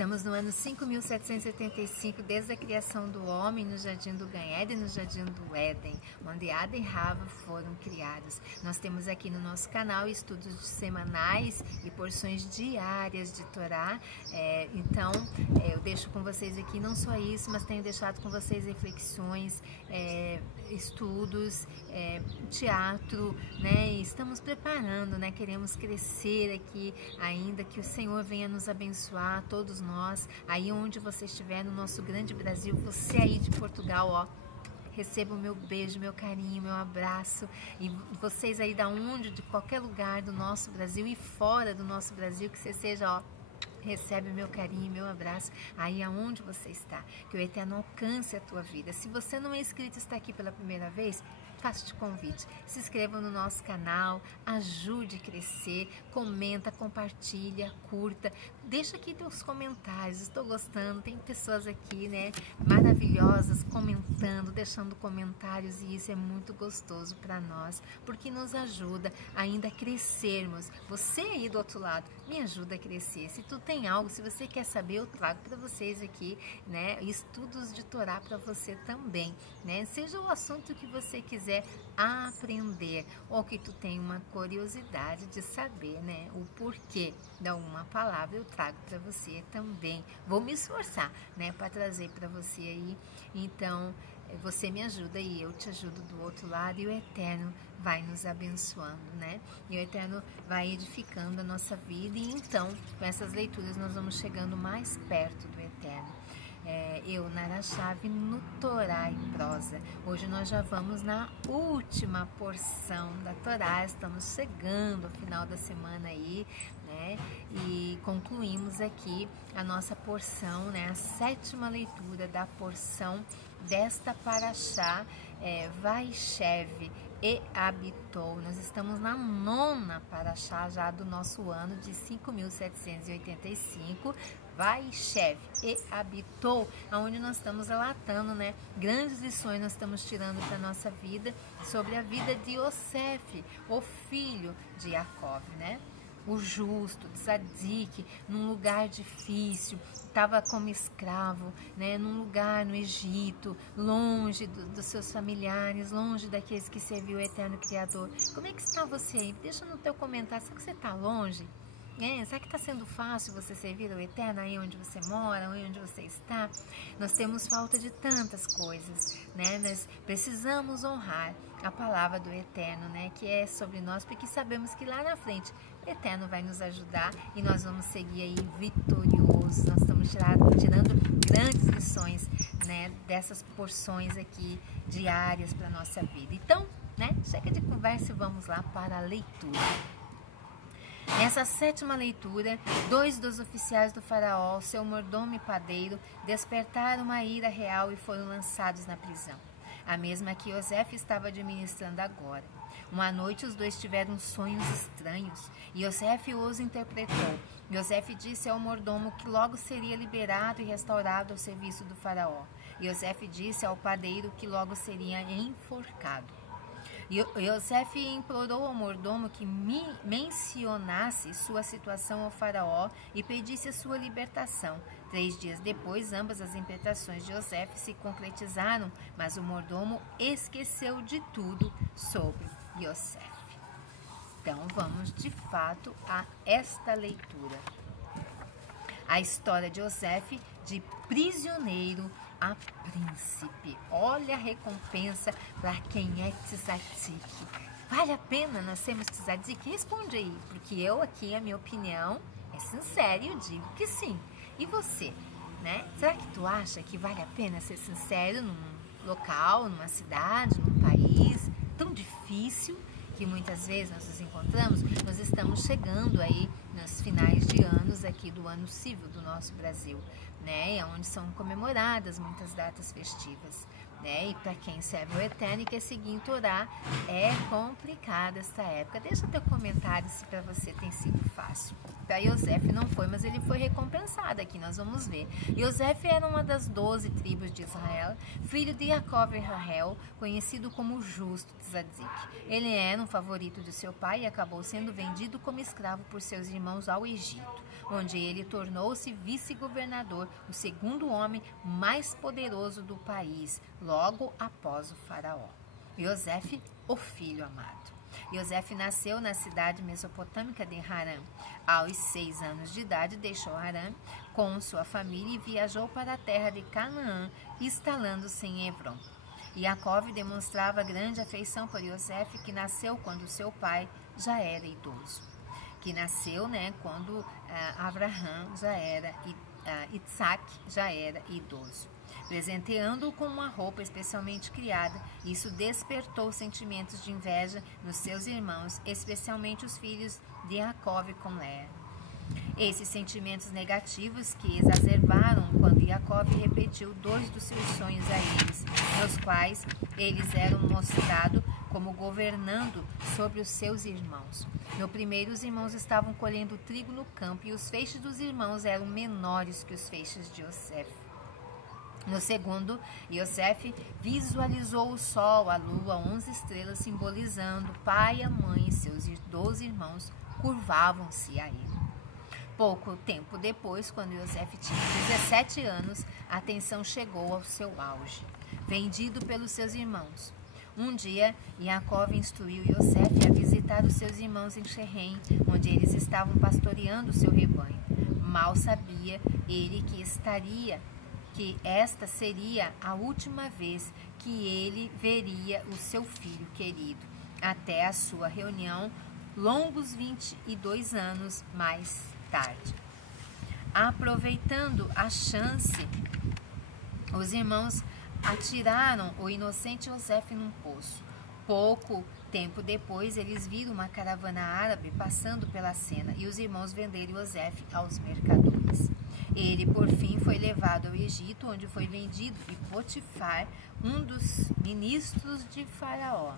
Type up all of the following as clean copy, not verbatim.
Estamos no ano 5.785 desde a criação do homem no Jardim do Ganhede e no Jardim do Éden, onde Adão e Rava foram criados. Nós temos aqui no nosso canal estudos semanais e porções diárias de Torá. Então, eu deixo com vocês aqui não só isso, mas tenho deixado com vocês reflexões, estudos, teatro, né? Estamos preparando, né? Queremos crescer aqui ainda, que o Senhor venha nos abençoar, todos nós, aí onde você estiver no nosso grande Brasil, você aí de Portugal, ó, receba o meu beijo, meu carinho, meu abraço, e vocês aí da onde, de qualquer lugar do nosso Brasil e fora do nosso Brasil, que você seja, ó, recebe o meu carinho, meu abraço, aí aonde você está, que o Eterno alcance a tua vida. Se você não é inscrito e está aqui pela primeira vez, faço-te convite, se inscreva no nosso canal, ajude a crescer, comenta, compartilha, curta, deixa aqui teus comentários, estou gostando, tem pessoas aqui, né, maravilhosas, comentando, deixando comentários, e isso é muito gostoso para nós, porque nos ajuda ainda a crescermos. Você aí do outro lado, me ajuda a crescer. Se tu tem algo, se você quer saber, eu trago para vocês aqui, né, estudos de Torá para você também, né, seja o assunto que você quiser aprender, ou que tu tem uma curiosidade de saber, né, o porquê de alguma palavra, eu trago para você também. Vou me esforçar, né, para trazer para você aí. Então, você me ajuda e eu te ajudo do outro lado, e o Eterno vai nos abençoando, né? E o Eterno vai edificando a nossa vida, e então, com essas leituras, nós vamos chegando mais perto do Eterno. Eu, Nara Chave, no Torá e prosa. Hoje nós já vamos na última porção da Torá, estamos chegando ao final da semana aí, né? E concluímos aqui a nossa porção, né? A 7ª leitura da porção desta Parashá, Vaishev e habitou. Nós estamos na 9ª Parashá já do nosso ano de 5.785, Vaishev e habitou, onde nós estamos relatando, né, grandes lições nós estamos tirando para a nossa vida sobre a vida de Yosef, o filho de Jacob, né? O justo, Tzadik, num lugar difícil, estava como escravo, né, num lugar no Egito, longe dos seus familiares, longe daqueles que serviu o Eterno Criador. Como é que está você aí? Deixa no teu comentário, será que você está longe? Será que está sendo fácil você servir ao Eterno aí onde você mora, onde você está? Nós temos falta de tantas coisas, né? Nós precisamos honrar a palavra do Eterno, né? Que é sobre nós, porque sabemos que lá na frente o Eterno vai nos ajudar e nós vamos seguir aí vitoriosos. Nós estamos tirando grandes lições, né? Dessas porções aqui diárias para a nossa vida. Então, né? Chega de conversa e vamos lá para a leitura. Nessa 7ª leitura, 2 dos oficiais do faraó, seu mordomo e padeiro, despertaram uma ira real e foram lançados na prisão, a mesma que Yosef estava administrando agora. Uma noite os dois tiveram sonhos estranhos, e Yosef os interpretou. Yosef disse ao mordomo que logo seria liberado e restaurado ao serviço do faraó. Yosef disse ao padeiro que logo seria enforcado. Yosef implorou ao mordomo que mencionasse sua situação ao faraó e pedisse a sua libertação. 3 dias depois, ambas as interpretações de Yosef se concretizaram, mas o mordomo esqueceu de tudo sobre Yosef. Então, vamos de fato a esta leitura. A história de Yosef, de prisioneiro a príncipe. Olha a recompensa para quem é tzadik. Vale a pena nós sermos tzadik? Responde aí, porque eu aqui, a minha opinião é sincera e eu digo que sim. E você, né? Será que tu acha que vale a pena ser sincero num local, numa cidade, num país tão difícil que muitas vezes nós nos encontramos? Nós estamos chegando aí nos finais de anos aqui do ano civil do nosso Brasil, né, onde são comemoradas muitas datas festivas, né, e para quem serve o Eterno e quer seguir em Torá, é complicada esta época. Deixa teu comentário se para você tem sido fácil. Para Yosef não foi, mas ele foi recompensado aqui, nós vamos ver. Yosef era uma das 12 tribos de Israel, filho de Jacob e Rahel, conhecido como Justo Tzadik. Ele era um favorito de seu pai e acabou sendo vendido como escravo por seus irmãos ao Egito, onde ele tornou-se vice-governador, o segundo homem mais poderoso do país, logo após o faraó. Yosef, o filho amado. Yosef nasceu na cidade mesopotâmica de Harã. Aos 6 anos de idade, deixou Harã com sua família e viajou para a terra de Canaã, instalando-se em Hebron. Jacob demonstrava grande afeição por Yosef, que nasceu quando seu pai já era idoso. Que nasceu, quando Abraham já era, Isaac já era idoso. Presenteando-o com uma roupa especialmente criada, isso despertou sentimentos de inveja nos seus irmãos, especialmente os filhos de Jacob com Léa. Esses sentimentos negativos que exacerbaram quando Jacob repetiu 2 dos seus sonhos a eles, nos quais eles eram mostrados como governando sobre os seus irmãos. No primeiro, os irmãos estavam colhendo trigo no campo e os feixes dos irmãos eram menores que os feixes de Yosef. No segundo, Yosef visualizou o sol, a lua, 11 estrelas, simbolizando o pai, a mãe e seus 12 irmãos curvavam-se a ele. Pouco tempo depois, quando Yosef tinha 17 anos, a tensão chegou ao seu auge, vendido pelos seus irmãos. Um dia, Jacob instruiu Yosef a visitar os seus irmãos em Shehem, onde eles estavam pastoreando o seu rebanho. Mal sabia ele que esta seria a última vez que ele veria o seu filho querido, até a sua reunião, longos 22 anos mais tarde. Aproveitando a chance, os irmãos atiraram o inocente Yosef num poço. Pouco tempo depois, eles viram uma caravana árabe passando pela cena e os irmãos venderam Yosef aos mercadores. Ele, por fim, foi levado ao Egito, onde foi vendido e Potifar, um dos ministros de Faraó,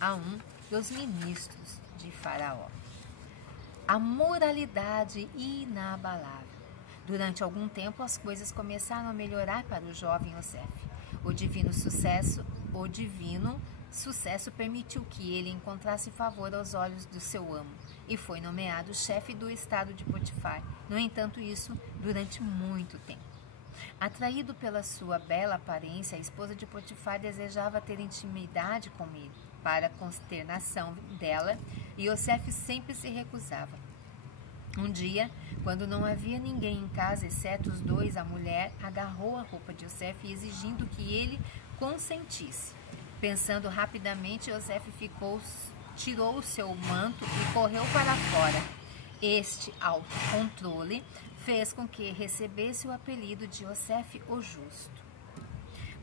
a um dos ministros de Faraó. A moralidade inabalável. Durante algum tempo, as coisas começaram a melhorar para o jovem Yosef. O divino sucesso permitiu que ele encontrasse favor aos olhos do seu amo e foi nomeado chefe do estado de Potifar. No entanto, isso durante muito tempo. Atraído pela sua bela aparência, a esposa de Potifar desejava ter intimidade com ele. Para a consternação dela, Yosef sempre se recusava. Um dia, quando não havia ninguém em casa, exceto os dois, a mulher agarrou a roupa de Yosef, exigindo que ele consentisse. Pensando rapidamente, Yosef tirou o seu manto e correu para fora. Este autocontrole fez com que recebesse o apelido de Yosef o Justo.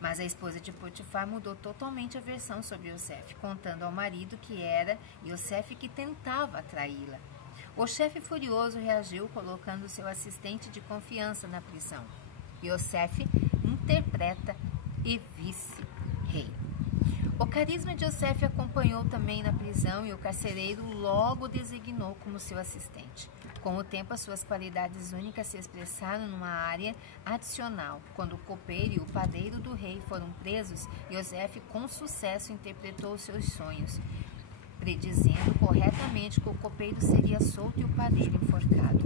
Mas a esposa de Potifar mudou totalmente a versão sobre Yosef, contando ao marido que era Yosef que tentava atraí-la. O chefe furioso reagiu, colocando seu assistente de confiança na prisão. Yosef interpreta e vice-rei. O carisma de Yosef acompanhou também na prisão e o carcereiro logo o designou como seu assistente. Com o tempo, as suas qualidades únicas se expressaram numa área adicional. Quando o copeiro e o padeiro do rei foram presos, Yosef com sucesso interpretou os seus sonhos, predizendo corretamente que o copeiro seria solto e o padeiro enforcado.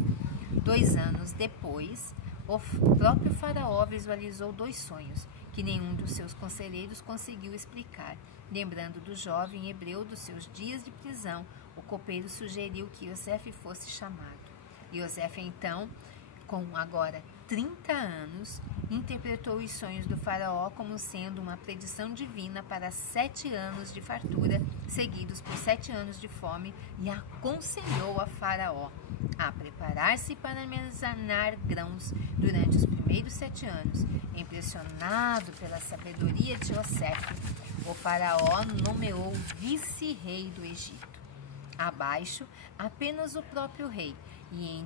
2 anos depois, o próprio faraó visualizou 2 sonhos, que nenhum dos seus conselheiros conseguiu explicar. Lembrando do jovem hebreu dos seus dias de prisão, o copeiro sugeriu que Yosef fosse chamado. Yosef, então, com agora 30 anos, interpretou os sonhos do faraó como sendo uma predição divina para 7 anos de fartura, seguidos por 7 anos de fome, e aconselhou a faraó a preparar-se para armazenar grãos durante os primeiros 7 anos. Impressionado pela sabedoria de Yosef, o faraó nomeou vice-rei do Egito. Abaixo, apenas o próprio rei, e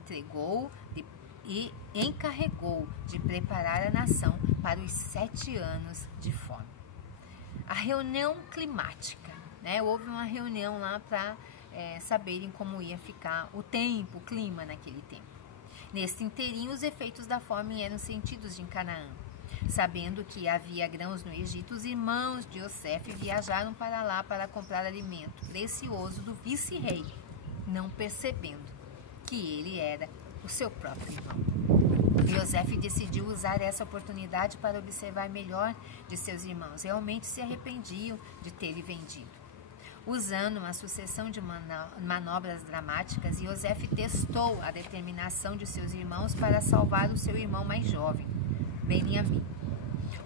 encarregou de preparar a nação para os 7 anos de fome. A reunião climática, houve uma reunião lá para saberem como ia ficar o tempo, o clima naquele tempo. Nesse inteirinho, os efeitos da fome eram sentidos em Canaã. Sabendo que havia grãos no Egito, os irmãos de Iosef viajaram para lá para comprar alimento precioso do vice-rei, não percebendo que ele era o seu próprio irmão. Iosef decidiu usar essa oportunidade para observar melhor de seus irmãos. Realmente se arrependiam de terem vendido. Usando uma sucessão de manobras dramáticas, Iosef testou a determinação de seus irmãos para salvar o seu irmão mais jovem, Beniamim,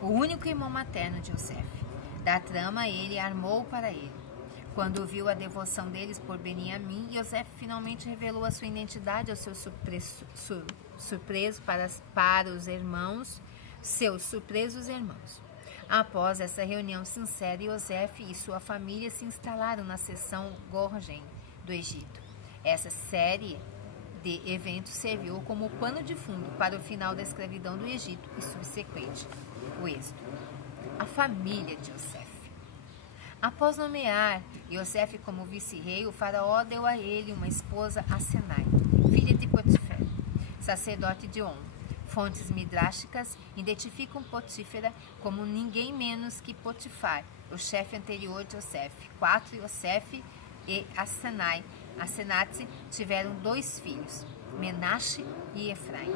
o único irmão materno de Iosef. Da trama, ele armou para ele. Quando viu a devoção deles por Beniamim, Iosef finalmente revelou a sua identidade ao seu surpreso para os irmãos, seus surpresos irmãos. Após essa reunião sincera, Iosef e sua família se instalaram na seção Gorgen do Egito. Essa série de eventos serviu como pano de fundo para o final da escravidão do Egito e subsequente, o êxodo. A família de Iosef. Após nomear Iosef como vice-rei, o faraó deu a ele uma esposa, Asenai, filha de Potifar, sacerdote de On. Fontes midráshicas identificam Potífera como ninguém menos que Potifar, o chefe anterior de Iosef. 4 Iosef e Asenate tiveram 2 filhos, Menashe e Efraim,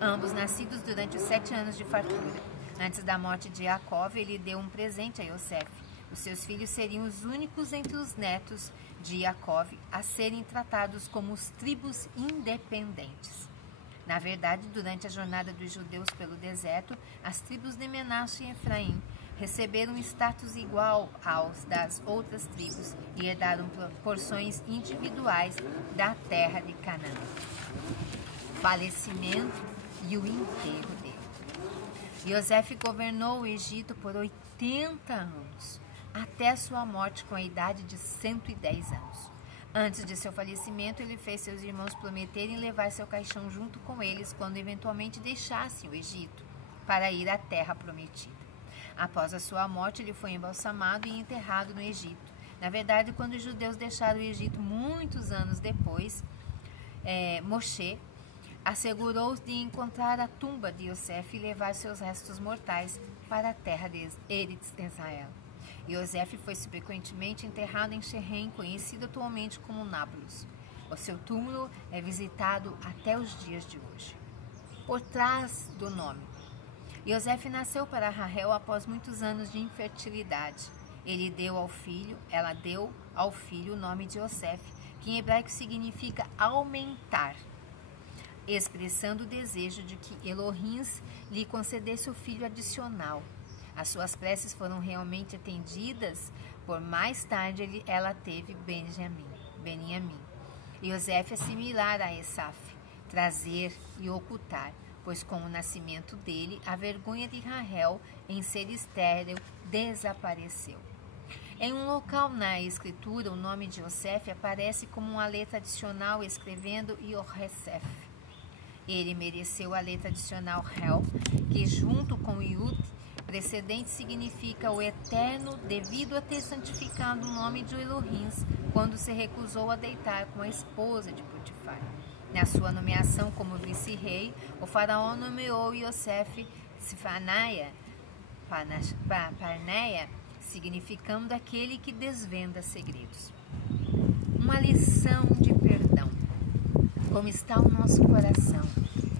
ambos nascidos durante os 7 anos de fartura. Antes da morte de Jacó, ele deu um presente a Iosef. Os seus filhos seriam os únicos entre os netos de Jacó a serem tratados como os tribos independentes. Na verdade, durante a jornada dos judeus pelo deserto, as tribos de Menashe e Efraim receberam um status igual aos das outras tribos e herdaram porções individuais da terra de Canaã. Falecimento e o enterro dele. Iosef governou o Egito por 80 anos, até sua morte com a idade de 110 anos. Antes de seu falecimento, ele fez seus irmãos prometerem levar seu caixão junto com eles quando eventualmente deixassem o Egito para ir à terra prometida. Após a sua morte, ele foi embalsamado e enterrado no Egito. Na verdade, quando os judeus deixaram o Egito muitos anos depois, Moshe assegurou-se de encontrar a tumba de Iosef e levar seus restos mortais para a terra de Eretz Israel. Iosef foi subsequentemente enterrado em Shehem, conhecido atualmente como Nablus. O seu túmulo é visitado até os dias de hoje. Por trás do nome. Iosef nasceu para Rahel após muitos anos de infertilidade. Ela deu ao filho o nome de Iosef, que em hebraico significa aumentar, expressando o desejo de que Elohim lhe concedesse o filho adicional. As suas preces foram realmente atendidas, por mais tarde ela teve Beniamim. Iosef é similar a Esaf, trazer e ocultar, pois com o nascimento dele, a vergonha de Rahel em ser estéril desapareceu. Em um local na escritura, o nome de Iosef aparece como uma letra adicional, escrevendo Ioresef. Ele mereceu a letra adicional Hel, que junto com Yud, precedente, significa o Eterno, devido a ter santificado o nome de Elohim quando se recusou a deitar com a esposa de Potifar. Na sua nomeação como vice-rei, o faraó nomeou Iosef Sifanaia, Parneia, significando aquele que desvenda segredos. Uma lição de perdão. Como está o nosso coração?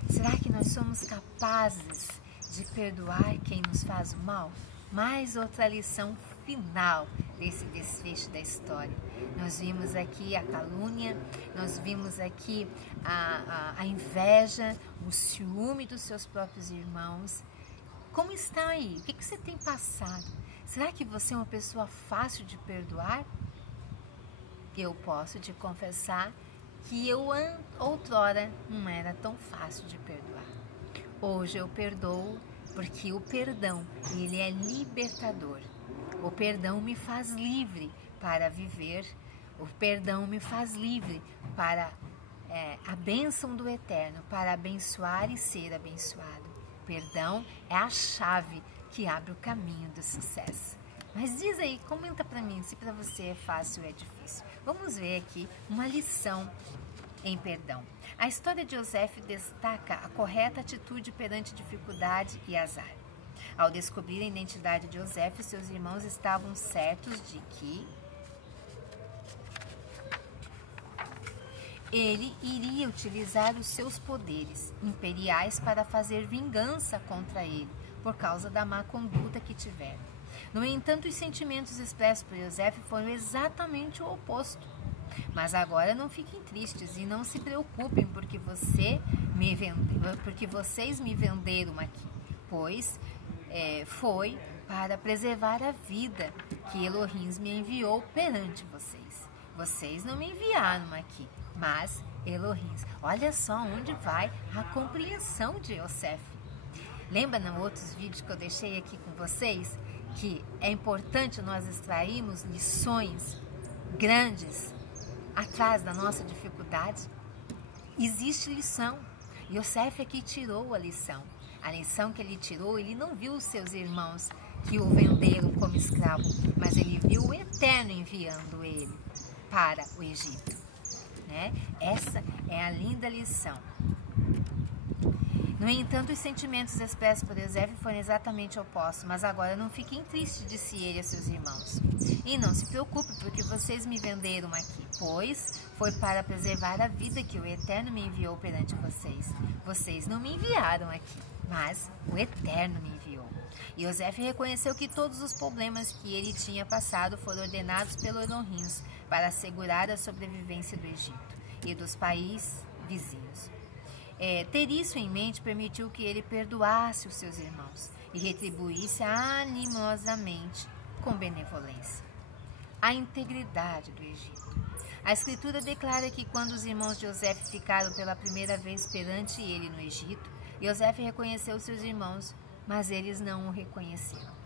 Será que nós somos capazes de perdoar quem nos faz o mal? Mais outra lição final desse desfecho da história. Nós vimos aqui a calúnia, nós vimos aqui a inveja, o ciúme dos seus próprios irmãos. Como está aí? O que você tem passado? Será que você é uma pessoa fácil de perdoar? Eu posso te confessar que eu outrora não era tão fácil de perdoar. Hoje eu perdoo porque o perdão, ele é libertador. O perdão me faz livre para viver. O perdão me faz livre para a bênção do Eterno, para abençoar e ser abençoado. O perdão é a chave que abre o caminho do sucesso. Mas diz aí, comenta para mim se para você é fácil ou é difícil. Vamos ver aqui uma lição em perdão. A história de José destaca a correta atitude perante dificuldade e azar. Ao descobrir a identidade de José, seus irmãos estavam certos de que ele iria utilizar os seus poderes imperiais para fazer vingança contra ele, por causa da má conduta que tiveram. No entanto, os sentimentos expressos por José foram exatamente o oposto. Mas agora não fiquem tristes e não se preocupem porque vocês me venderam aqui, pois foi para preservar a vida que Elohim me enviou perante vocês. Vocês não me enviaram aqui, mas Elohim. Olha só onde vai a compreensão de Yosef. Lembra nos outros vídeos que eu deixei aqui com vocês que é importante nós extrairmos lições grandes atrás da nossa dificuldade? Existe lição. Yosef aqui tirou a lição. A lição que ele tirou, ele não viu os seus irmãos que o venderam como escravo, mas ele viu o Eterno enviando ele para o Egito. Né? Essa é a linda lição. No entanto, os sentimentos expressos por José foram exatamente opostos, mas agora não fiquem tristes, disse ele a seus irmãos. E não se preocupe, porque vocês me venderam aqui, pois foi para preservar a vida que o Eterno me enviou perante vocês. Vocês não me enviaram aqui, mas o Eterno me enviou. E José reconheceu que todos os problemas que ele tinha passado foram ordenados pelo Elohim para assegurar a sobrevivência do Egito e dos países vizinhos. Ter isso em mente permitiu que ele perdoasse os seus irmãos e retribuísse animosamente com benevolência a integridade do Egito. A Escritura declara que quando os irmãos de José ficaram pela primeira vez perante ele no Egito, José reconheceu seus irmãos, mas eles não o reconheceram.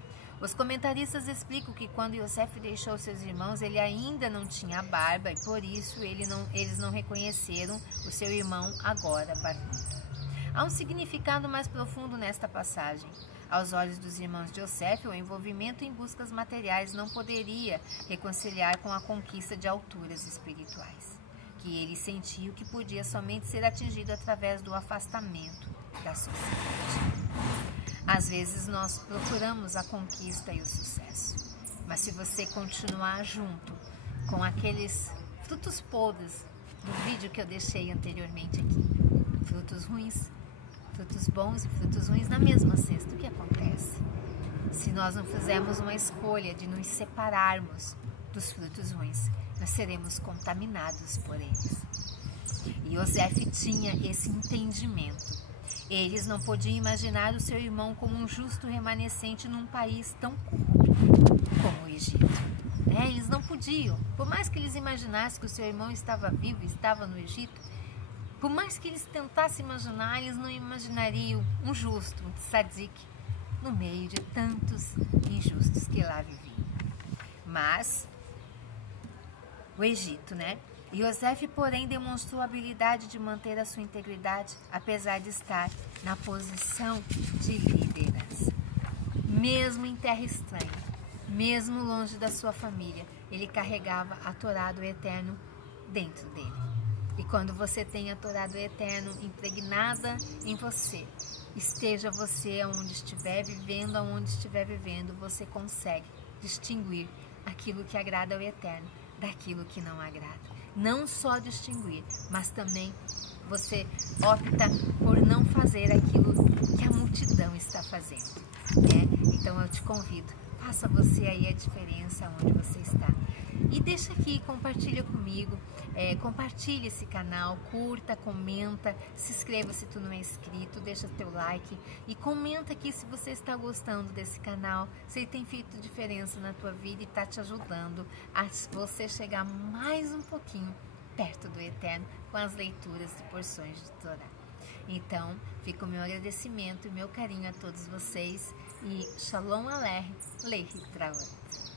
Os comentaristas explicam que quando Yosef deixou seus irmãos, ele ainda não tinha barba e por isso eles não reconheceram o seu irmão agora barbudo. Há um significado mais profundo nesta passagem. Aos olhos dos irmãos de Yosef, o envolvimento em buscas materiais não poderia reconciliar com a conquista de alturas espirituais, que ele sentiu que podia somente ser atingido através do afastamento da sociedade. Às vezes nós procuramos a conquista e o sucesso, mas se você continuar junto com aqueles frutos podres do vídeo que eu deixei anteriormente aqui, frutos ruins, frutos bons e frutos ruins na mesma cesta, o que acontece? Se nós não fizermos uma escolha de nos separarmos dos frutos ruins, nós seremos contaminados por eles. E Yosef tinha esse entendimento. Eles não podiam imaginar o seu irmão como um justo remanescente num país tão corrupto como o Egito. Eles não podiam. Por mais que eles imaginassem que o seu irmão estava vivo, estava no Egito, por mais que eles tentassem imaginar, eles não imaginariam um justo, um tzadik, no meio de tantos injustos que lá viviam. Mas o Egito, Yosef, porém, demonstrou a habilidade de manter a sua integridade, apesar de estar na posição de liderança. Mesmo em terra estranha, mesmo longe da sua família, ele carregava a Torá do Eterno dentro dele. E quando você tem a Torá do Eterno impregnada em você, esteja você aonde estiver vivendo, aonde estiver vivendo, você consegue distinguir aquilo que agrada ao Eterno daquilo que não agrada. Não só distinguir, mas também você opta por não fazer aquilo que a multidão está fazendo. Então eu te convido, faça você aí a diferença onde você está. E deixa aqui, compartilha comigo, compartilha esse canal, curta, comenta, se inscreva se tu não é inscrito, deixa teu like e comenta aqui se você está gostando desse canal, se ele tem feito diferença na tua vida e está te ajudando a você chegar mais um pouquinho perto do Eterno com as leituras de porções de Torá. Então, fica o meu agradecimento e meu carinho a todos vocês e Shalom Aleichem, Lehi Traot.